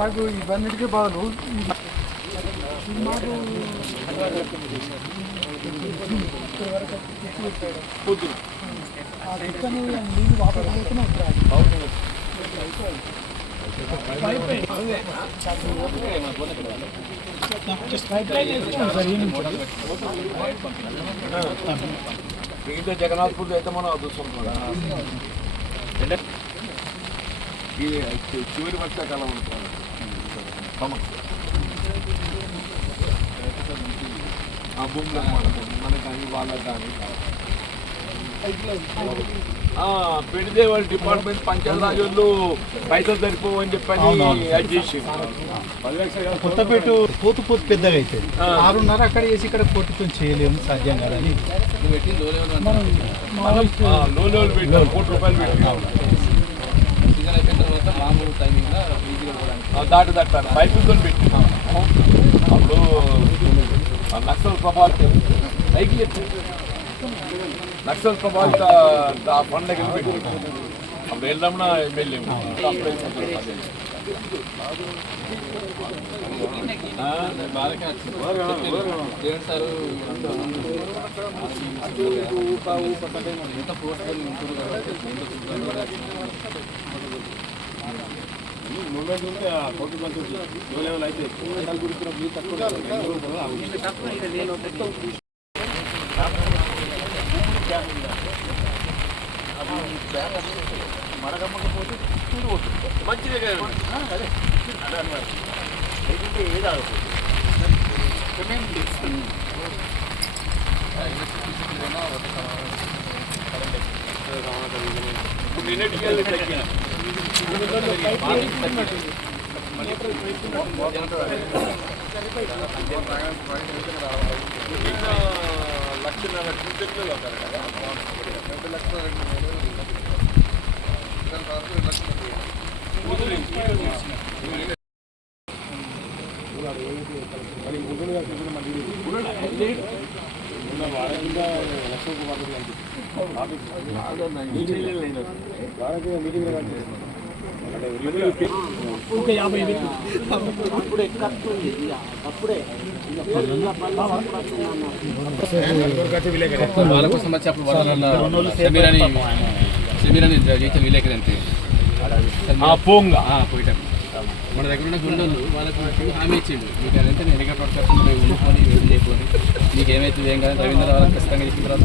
నాకు ఇవన్నిటికీ బాధలు మాకు నీళ్ళు వాపకపోతేనే ఇంట్లో జగన్నాథ్పూర్ అయితే మనం చూసుకుంటున్నాం. చివరి వర్షాకాలం అనుకోవాలి ఆ భూమిలో మనకు కానీ వాళ్ళకి కానీ పెడితే వాళ్ళ డిపార్ట్మెంట్ పంచాయతీరాజ్ వాళ్ళు పైసలు సరిపోవని చెప్పని అది చేసి కొత్తపేట పోతు పెద్దగా అయితే 6:30 అక్కడ వేసి ఇక్కడ పోటీ చేయలేము, సాధ్యం కాదని లో లెవెల్ పెట్టాం, ₹1 పెట్టాం. దాటి తట్టారు పైపులతో పెట్టినాం. అప్పుడు నక్సల్ ప్రభావిత నక్సల్ ప్రభావిత పండుగ పెట్టి అప్పుడు వెళ్దాంనా వెళ్ళాము. మూమెంట్ ఉంటే కోటి మంది లో లెవెల్ అయితే మరగమ్మకపోతే మంచిదే కదా. అయితే ఏదో నిన్నటికి వాళ్ళ కోసం వచ్చి అప్పుడు శబీరాని విలేకరి అంతే పోయిట మన దగ్గర ఉన్న గుండెలు వాళ్ళకు హామీ ఇచ్చిండు, మీకు అదంటే నేను హెలికాప్టర్ ఖర్చులు ఊరుకొని ఏం చేయకపోతే మీకు ఏమవుతుంది ఏం కాదు రవీంద్ర వాళ్ళకి ఖచ్చితంగా ఇచ్చిన తర్వాత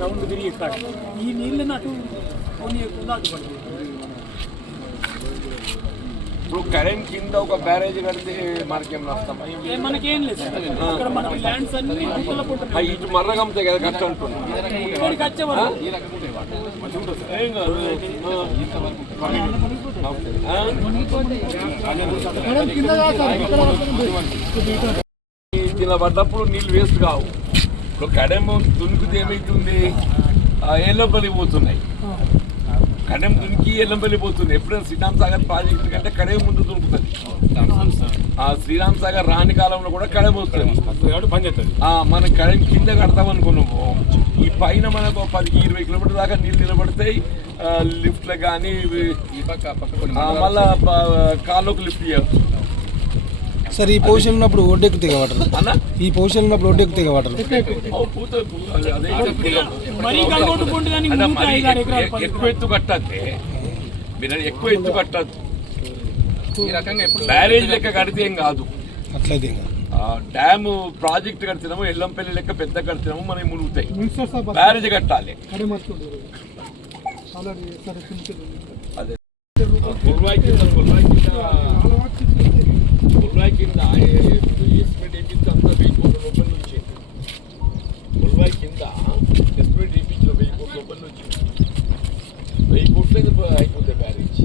రౌండ్ తిరిగి ఇక్కడ ఈ నీళ్ళని అటు కొనియకుండా అటు పడుతుంది. ఇప్పుడు కరెంట్ కింద ఒక బ్యారేజ్ కడితే మనకేం నష్టం? మనకేం లేదు, మనకి ల్యాండ్స్ అన్ని ఇటు మర్రగమ్ముతాయి కదా కష్ట అంటున్నాం. ఇలా పడ్డప్పుడు నీళ్ళు వేస్ట్ కావు. ఇప్పుడు కడెం దునికితే ఏమైతుంది, ఎల్లంపల్లి పోతున్నాయి. కడెం దునికి ఎల్లంపల్లి పోతుంది. ఎప్పుడైనా శ్రీరామ్ సాగర్ ప్రాజెక్టు కంటే కడెం ముందు దునుకుతుంది. శ్రీరామ్ సాగర్ రాని కాలంలో కూడా కడెం వస్తుంది. మనం కడెం కింద కడతామనుకున్నాము, ఈ పైన మనకు 10-20 కిలోమీటర్ దాకా నీళ్ళు నిలబడతాయి. లిఫ్ట్లు కానీ మళ్ళా కాళ్ళకు లిఫ్ట్ చేయవచ్చు. సార్ ఈ పొజిషన్ ఉన్నప్పుడు ఒడ్డెక్కుతాయి వాటర్ అన్న, ఈ పొజిషన్ ఉన్నప్పుడు ఒడ్డెక్కుతాయి వాటర్ ఎక్కువ ఎత్తు కట్టద్దే, మీరు ఎక్కువ ఎత్తు కట్టద్దు. ఈ రకంగా బ్యారేజ్ లెక్క కడితే ఏం కాదు. అట్లయితే డ్యామ్ ప్రాజెక్ట్ కడుతున్నాము, ఎల్లంపల్లి లెక్క పెద్ద కడుతున్నాము, మనకి మునుగుతాయి. బ్యారేజ్ కట్టాలి. అదే కొల్వాయి కింద ఎస్టిమేట్ వేయించి అంతా 1000 కోట్ల రూపాయల నుంచి కొల్వాయి కింద ఎస్టిమేట్ వేయించిన 1000 కోట్ల రూపాయల నుంచి 1000 కోట్ల అయిపోతే బ్యారేజ్.